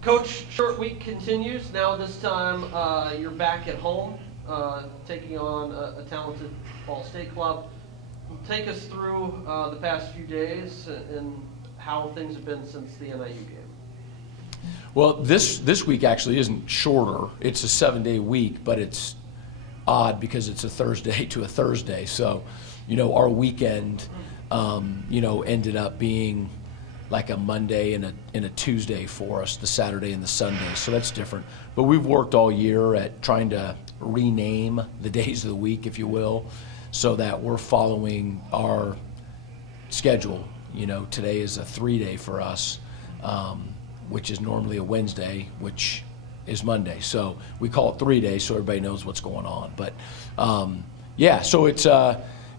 Coach, short week continues. Now this time you're back at home, taking on a talented Ball State club. Take us through the past few days and how things have been since the NIU game. Well, this week actually isn't shorter. It's a 7-day week, but it's odd because it's a Thursday to a Thursday. So, our weekend, ended up being like a Monday and a Tuesday for us, the Saturday and the Sunday. So that's different. But we've worked all year at trying to rename the days of the week, if you will, so that we're following our schedule. Today is a 3-day for us, which is normally a Wednesday, which is Monday. So we call it 3 days so everybody knows what's going on. But so it's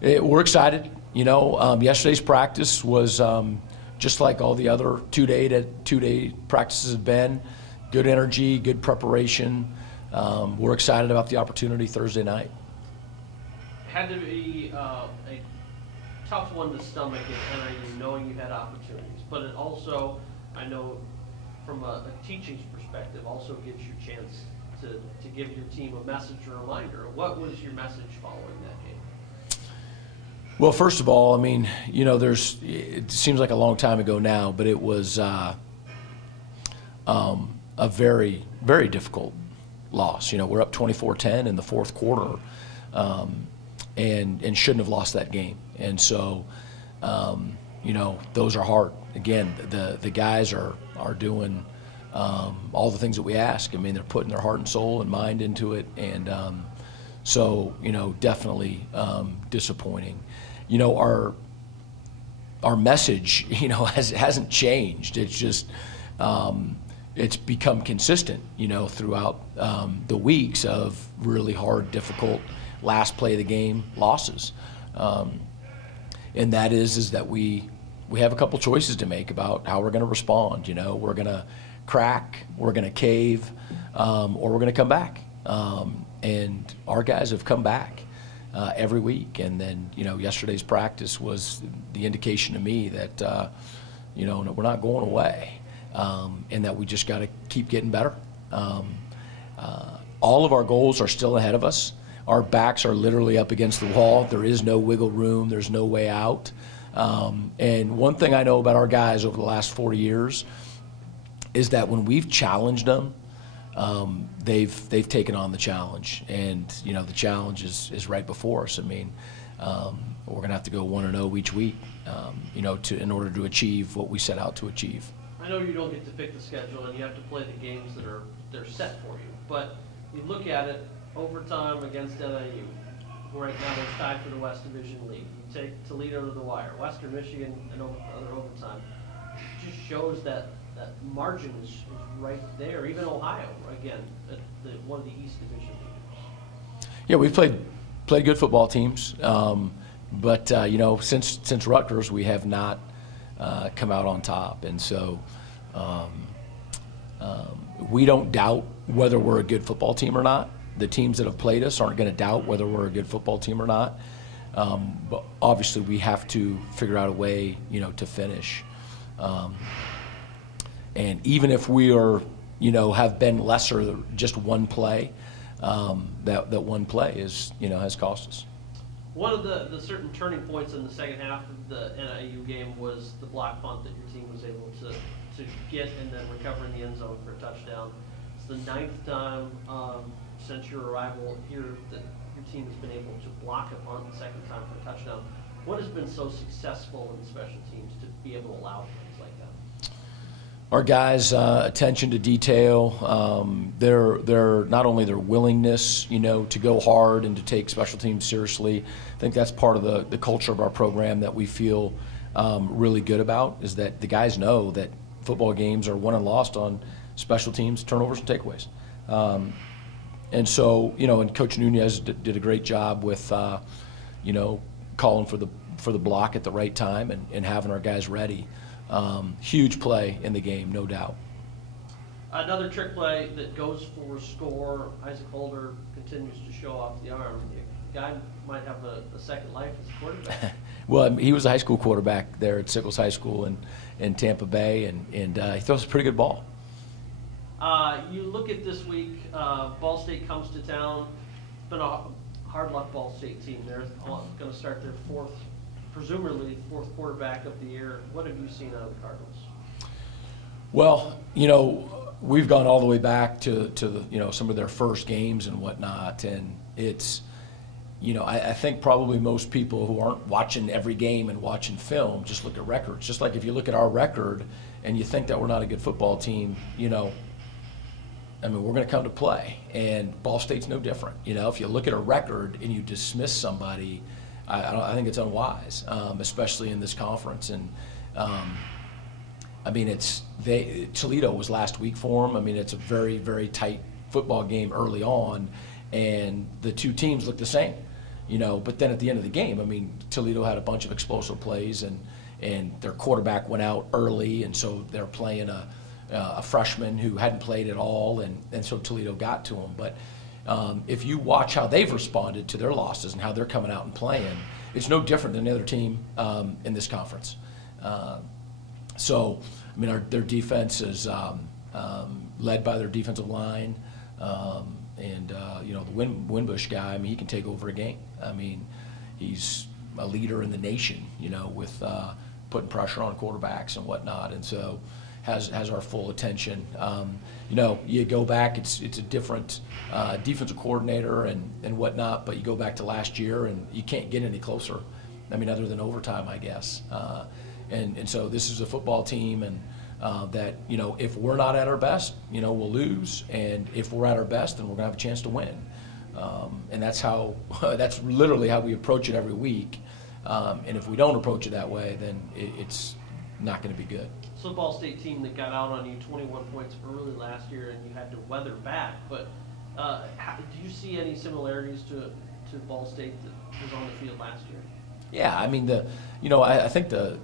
we're excited. Yesterday's practice was just like all the other two-day practices have been. Good energy, good preparation. We're excited about the opportunity Thursday night. Had to be a tough one to stomach at NIU, knowing you had opportunities, but it also, I know from a teaching perspective, also gives you a chance to give your team a message or a reminder. What was your message following that game? Well, first of all, it seems like a long time ago now, but it was a very, very difficult loss. We're up 24-10 in the fourth quarter, and shouldn't have lost that game. And so, those are hard. Again, the guys are doing all the things that we ask. They're putting their heart and soul and mind into it, and so definitely disappointing. Our message, hasn't changed. It's just it's become consistent, throughout the weeks of really hard, difficult last play of the game losses, and that is that we have a couple choices to make about how we're going to respond. We're going to crack, we're going to cave, or we're going to come back, and our guys have come back every week. And then, yesterday's practice was the indication to me that, we're not going away, and that we just got to keep getting better. All of our goals are still ahead of us. Our backs are literally up against the wall. There is no wiggle room. There's no way out. And one thing I know about our guys over the last 4 years is that when we've challenged them, they've taken on the challenge, and the challenge is right before us. We're going to have to go 1-0 each week, in order to achieve what we set out to achieve. I know you don't get to pick the schedule, and you have to play the games they're set for you. But you look at it, overtime against NIU. Right now, they're tied for the West Division lead. You take Toledo to the wire, Western Michigan, and other overtime. It just shows that margin is right there. Even Ohio, again, one of the East Division leaders. Yeah, we've played good football teams, but since Rutgers, we have not come out on top, and so we don't doubt whether we're a good football team or not. The teams that have played us aren't going to doubt whether we're a good football team or not. But obviously, we have to figure out a way, to finish. And even if we are, have been lesser, just one play, that one play has cost us. One of the certain turning points in the second half of the NIU game was the block punt that your team was able to get and then recover in the end zone for a touchdown. It's the 9th time since your arrival here that your team has been able to block a punt, the second time for a touchdown. What has been so successful in the special teams to be able to allow things like that? Our guys' attention to detail, their not only their willingness, to go hard and to take special teams seriously. I think that's part of the culture of our program that we feel really good about, is that the guys know that football games are won and lost on special teams, turnovers, and takeaways. And so, and Coach Nunez did a great job with, calling for the block at the right time and having our guys ready. Huge play in the game, no doubt. Another trick play that goes for a score. Isaac Holder continues to show off the arm. The guy might have a second life as a quarterback. Well, he was a high school quarterback there at Sickles High School in Tampa Bay, and he throws a pretty good ball. You look at this week, Ball State comes to town. It's been a hard luck Ball State team. They're going to start their presumably fourth quarterback of the year. What have you seen out of the Cardinals? Well, we've gone all the way back to the, some of their first games and whatnot, and it's, I think probably most people who aren't watching every game and watching film just look at records. Just like if you look at our record and you think that we're not a good football team, we're going to come to play, and Ball State's no different. If you look at a record and you dismiss somebody, I think it's unwise, especially in this conference. And Toledo was last week for them. It's a very, very tight football game early on, and the two teams look the same. But then at the end of the game, Toledo had a bunch of explosive plays, and their quarterback went out early, and so they're playing a freshman who hadn't played at all, and so Toledo got to him. But if you watch how they've responded to their losses and how they're coming out and playing, it's no different than the other team in this conference. Their defense is led by their defensive line. The Winbush guy, he can take over a game. He's a leader in the nation, with putting pressure on quarterbacks and whatnot, and so has our full attention. You go back, it's a different defensive coordinator and whatnot, but you go back to last year and you can't get any closer. Other than overtime, I guess. And so this is a football team, and that, if we're not at our best, we'll lose. And if we're at our best, then we're going to have a chance to win. And that's literally how we approach it every week. And if we don't approach it that way, then it's not going to be good. So the Ball State team that got out on you 21 points early last year, and you had to weather back. But do you see any similarities to Ball State that was on the field last year? Yeah, I think the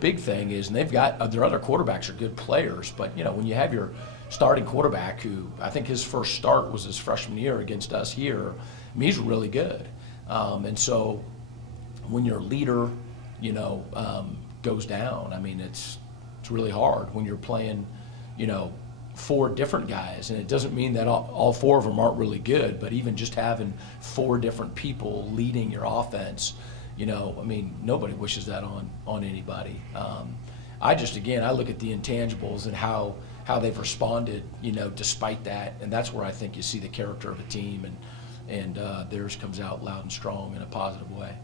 big thing is, and they've got their other quarterbacks are good players, but when you have your starting quarterback, who I think his first start was his freshman year against us here, he's really good. And so when your leader, goes down, it's really hard when you're playing, four different guys, and it doesn't mean that all four of them aren't really good, but even just having four different people leading your offense, nobody wishes that on anybody. I look at the intangibles and how they've responded, despite that, and that's where I think you see the character of a team, and theirs comes out loud and strong in a positive way.